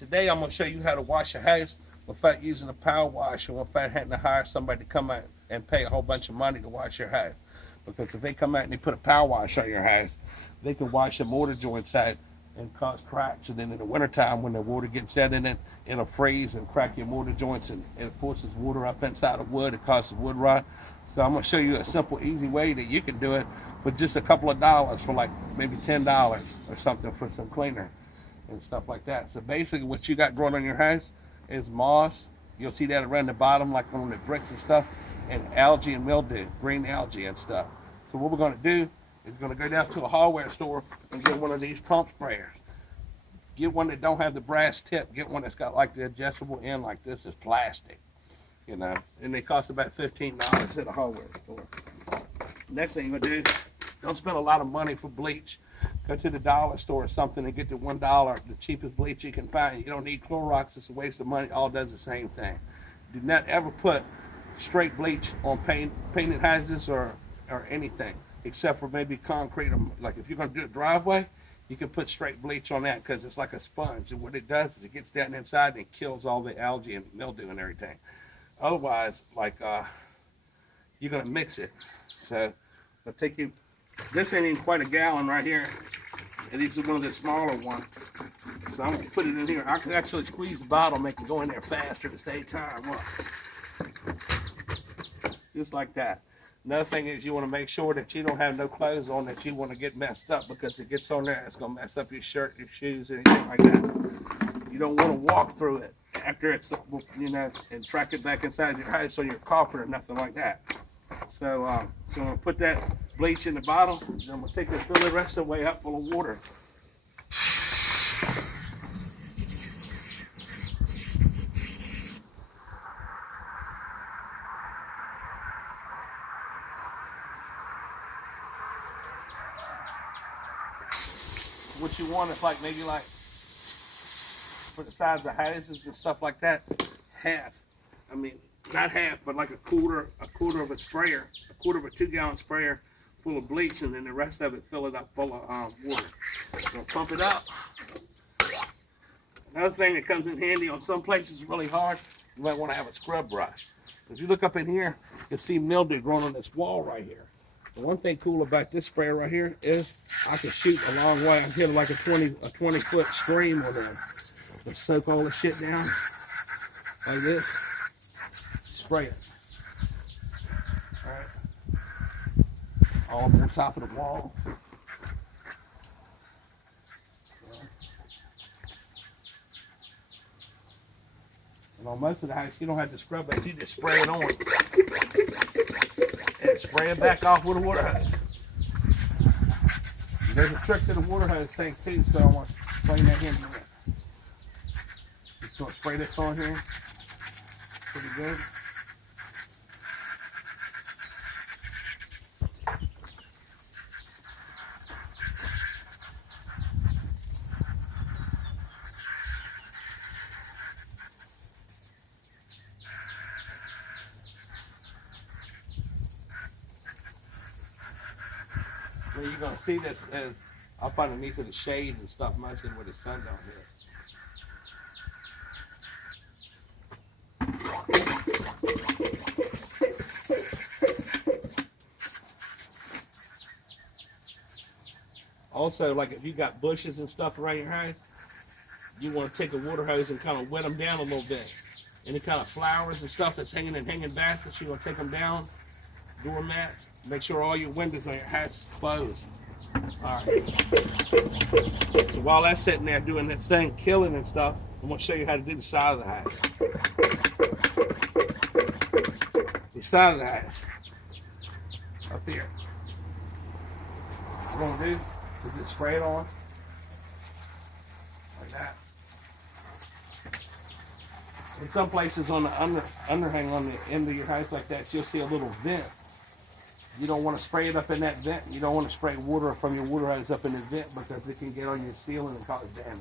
Today I'm going to show you how to wash a house without using a power wash or without having to hire somebody to come out and pay a whole bunch of money to wash your house. Because if they come out and they put a power wash on your house, they can wash the mortar joints out and cause cracks. And then in the wintertime, when the water gets set in it, it'll freeze and crack your mortar joints, and it forces water up inside the wood. It causes wood rot. So I'm going to show you a simple, easy way that you can do it for just a couple of dollars, for like maybe $10 or something, for some cleaner and stuff like that. So basically what you got growing on your house is moss. You'll see that around the bottom, like on the bricks and stuff, and algae and mildew, green algae and stuff. So what we're going to do is going to go down to a hardware store and get one of these pump sprayers. Get one that don't have the brass tip. Get one that's got like the adjustable end like this is plastic, you know, and they cost about $15 at a hardware store. Next thing you're going to do, don't spend a lot of money for bleach. Go to the dollar store or something and get the $1, the cheapest bleach you can find. You don't need Clorox, it's a waste of money. All does the same thing. Do not ever put straight bleach on painted houses or anything, except for maybe concrete. Like if you're going to do a driveway, you can put straight bleach on that because it's like a sponge. And what it does is it gets down inside and it kills all the algae and mildew and everything. Otherwise, like you're going to mix it. So I'll take you, this ain't even quite a gallon right here. And these are one of the smaller ones. So I'm going to put it in here. I can actually squeeze the bottle, make it go in there faster at the same time. Look. Just like that. Another thing is you want to make sure that you don't have no clothes on that you want to get messed up, because it gets on there, it's going to mess up your shirt, your shoes, anything like that. You don't want to walk through it after it's, you know, and track it back inside your house or your carpet or nothing like that. So, I'm going to put that bleach in the bottle, and I'm going to take it, fill the rest of the way up full of water. What you want is like maybe like for the sides of houses and stuff like that, half. I mean, not half, but like a quarter of a sprayer, a quarter of a 2-gallon sprayer full of bleach, and then the rest of it fill it up full of water. So pump it up. Another thing that comes in handy on some places really hard, you might want to have a scrub brush. If you look up in here, you'll see mildew growing on this wall right here. The one thing cool about this sprayer right here is I can shoot a long way. I can hit like a 20-foot stream on there. And soak all the shit down like this. Spray it. All right. All over the top of the wall. And on most of the house, you don't have to scrub it. You just spray it on. And spray it back off with a water hose. And there's a trick to the water hose thing too, so I want to explain that here in a minute. Just going to spray this on here. Pretty good. Well, you're going to see this as up underneath of the shade and stuff, mostly where the sun don't hit. Also, like if you got bushes and stuff around your house, you want to take a water hose and kind of wet them down a little bit. Any kind of flowers and stuff that's hanging in hanging baskets, you're going to take them down. Doormats. Make sure all your windows on your house are closed. All right. So while that's sitting there doing that thing, killing and stuff, I'm going to show you how to do the side of the house. The side of the house. Up here. What we're going to do is just spray it on. Like that. In some places on the underhang on the end of your house like that, you'll see a little vent. You don't want to spray it up in that vent. You don't want to spray water from your water hose up in the vent because it can get on your ceiling and cause damage.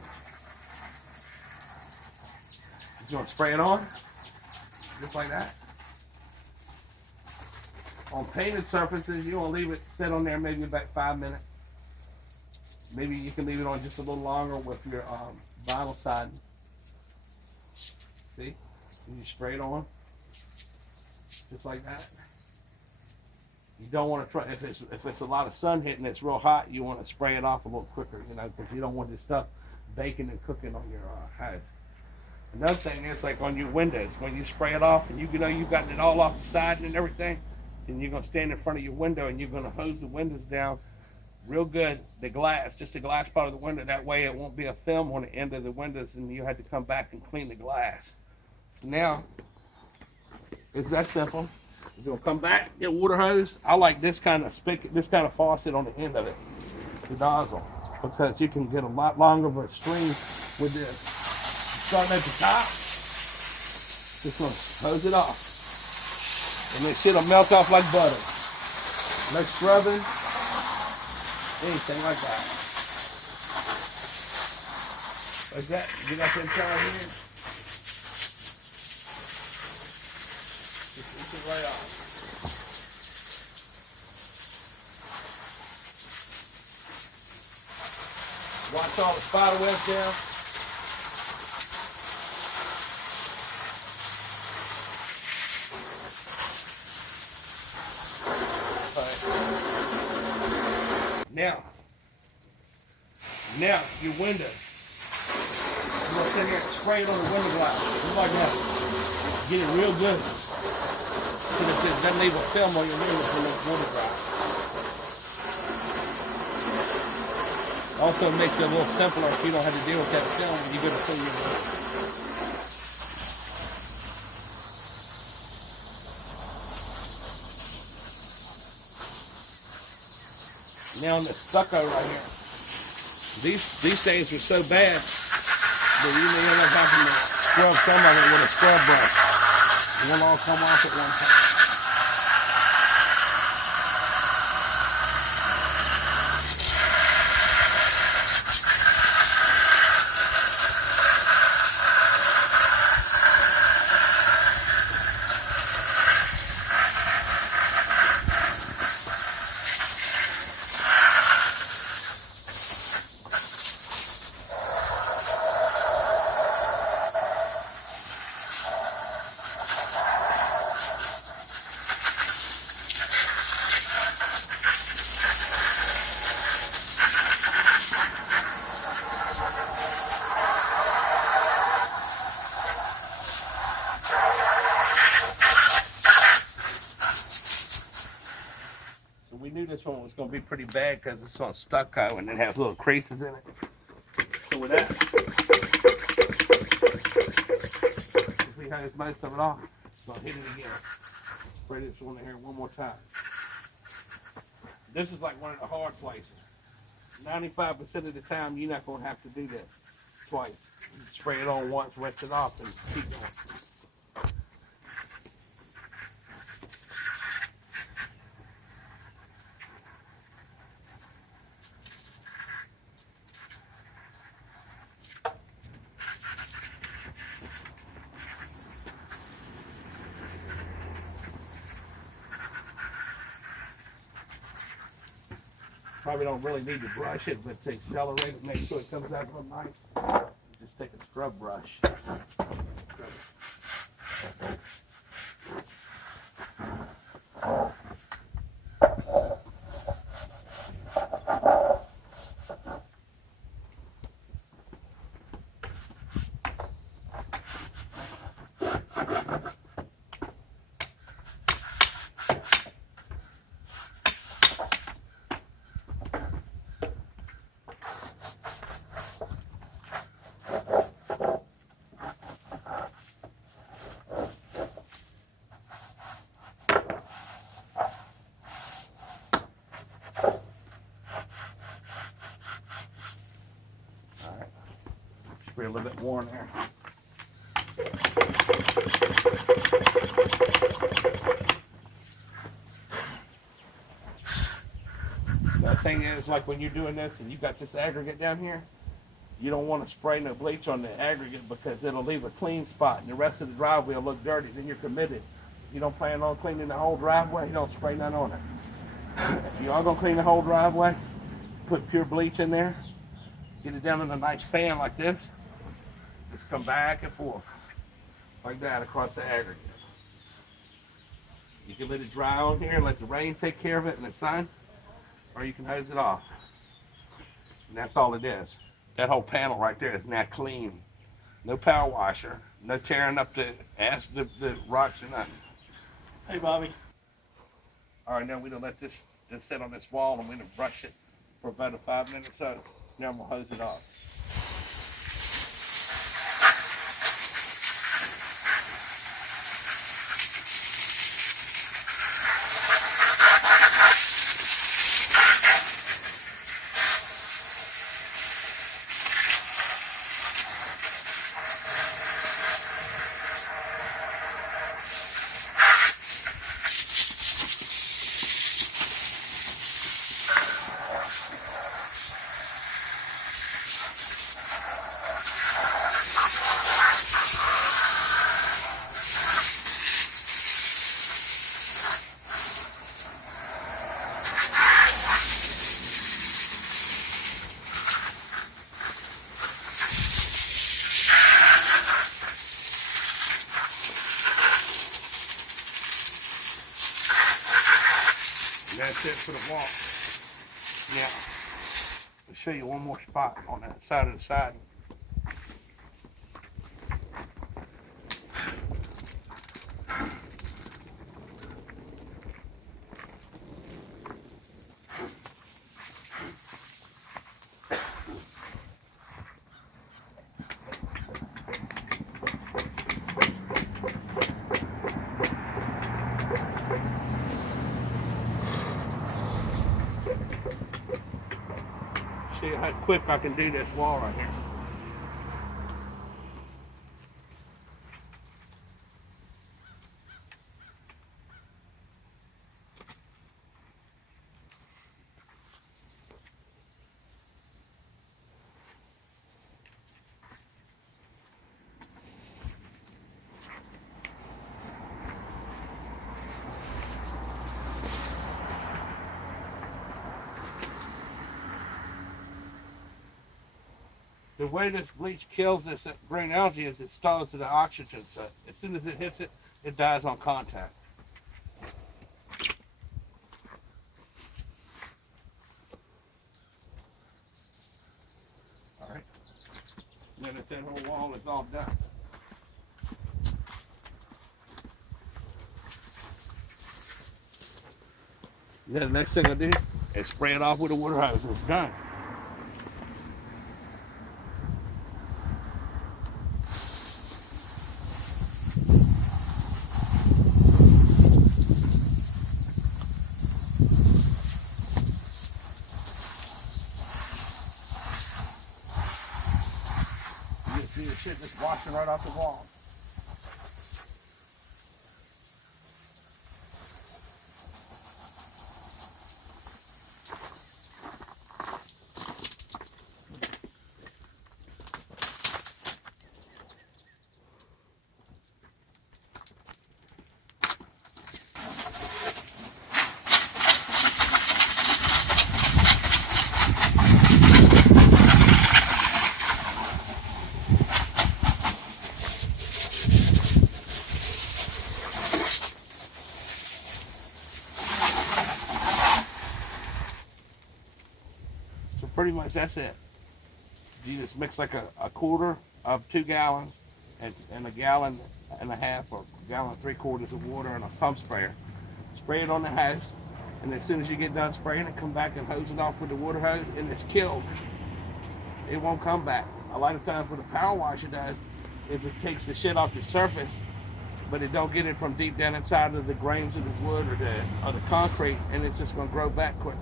You want to spray it on, just like that. On painted surfaces, you want to leave it sit on there maybe about 5 minutes. Maybe you can leave it on just a little longer with your vinyl siding. See? And you spray it on, just like that. You don't want to try, if it's a lot of sun hitting, it's real hot, you want to spray it off a little quicker, you know, because you don't want this stuff baking and cooking on your house. Another thing is, like on your windows, when you spray it off and you know you've gotten it all off the side and everything, then you're going to stand in front of your window and you're going to hose the windows down real good, the glass, just the glass part of the window, that way it won't be a film on the end of the windows and you have to come back and clean the glass. So now, it's that simple. It's gonna come back, get water hose. I like this kind of spigot, this kind of faucet on the end of it, the nozzle, because you can get a lot longer of a stream with this. Starting at the top, just gonna hose it off. And this shit'll melt off like butter. No scrubbing, anything like that. Like that, get up inside here. Just rinse it right off. Watch all the spider webs down. Now your window. You're gonna sit here and spray it on the window glass. Just like that. Get it real good. So that it doesn't leave a film on your windows when it's water dry. Also makes it a little simpler if you don't have to deal with that film when you go to clean your window. Now on the stucco right here, these things are so bad that you may end up having to scrub some of it with a scrub brush. It won't all come off at one time. We knew this one was going to be pretty bad because it's on stucco and it has little creases in it. So with that, if we hose most of it off, I'm going to hit it again. Spray this one in here one more time. This is like one of the hard places. 95% of the time, you're not going to have to do this twice. You spray it on once, rinse it off, and keep going. Probably don't really need to brush it, but to accelerate it, make sure it comes out real nice, just take a scrub brush. A little bit more in there. The thing is, like when you're doing this and you got this aggregate down here, you don't want to spray no bleach on the aggregate because it'll leave a clean spot and the rest of the driveway will look dirty. Then you're committed. You don't plan on cleaning the whole driveway, you don't spray none on it. If you are going to clean the whole driveway, put pure bleach in there, get it down in a nice fan like this. Just come back and forth. like that across the aggregate. You can let it dry on here and let the rain take care of it in the sun, or you can hose it off. And that's all it is. That whole panel right there is now clean. No power washer, no tearing up the rocks or nothing. Hey, Bobby. All right, now we're gonna let this sit on this wall, and we're gonna brush it for about 5 minutes. So now I'm gonna hose it off. And that's it for the wall. Now, I'll show you one more spot on that side of the siding. See how quick I can do this wall right here. The way this bleach kills this green algae is it stalls to the oxygen, so as soon as it hits it, it dies on contact. All right. Now that whole wall is all done. Then the next thing I do is spray it off with a water hose and it's done. You see the shit just washing right off the wall. So pretty much that's it. You just mix like a quarter of 2 gallons and a gallon and a half or a gallon and 3/4 of water and a pump sprayer. Spray it on the house, and as soon as you get done spraying it, come back and hose it off with the water hose, and it's killed. It won't come back. A lot of times what a power washer does is it takes the shit off the surface, but it don't get it from deep down inside of the grains of the wood or the concrete, and it's just gonna grow back quicker.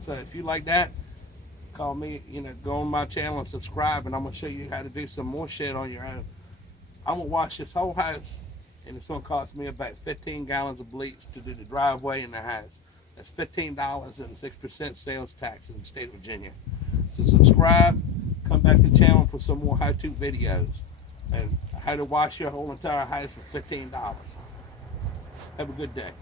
So if you like that, call me, go on my channel and subscribe, and I'm gonna show you how to do some more shit on your own. I'm gonna wash this whole house, and it's gonna cost me about 15 gallons of bleach to do the driveway in the house. That's $15 and 6% sales tax in the state of Virginia. So subscribe, come back to the channel for some more how-to videos and how to wash your whole entire house for $15. Have a good day.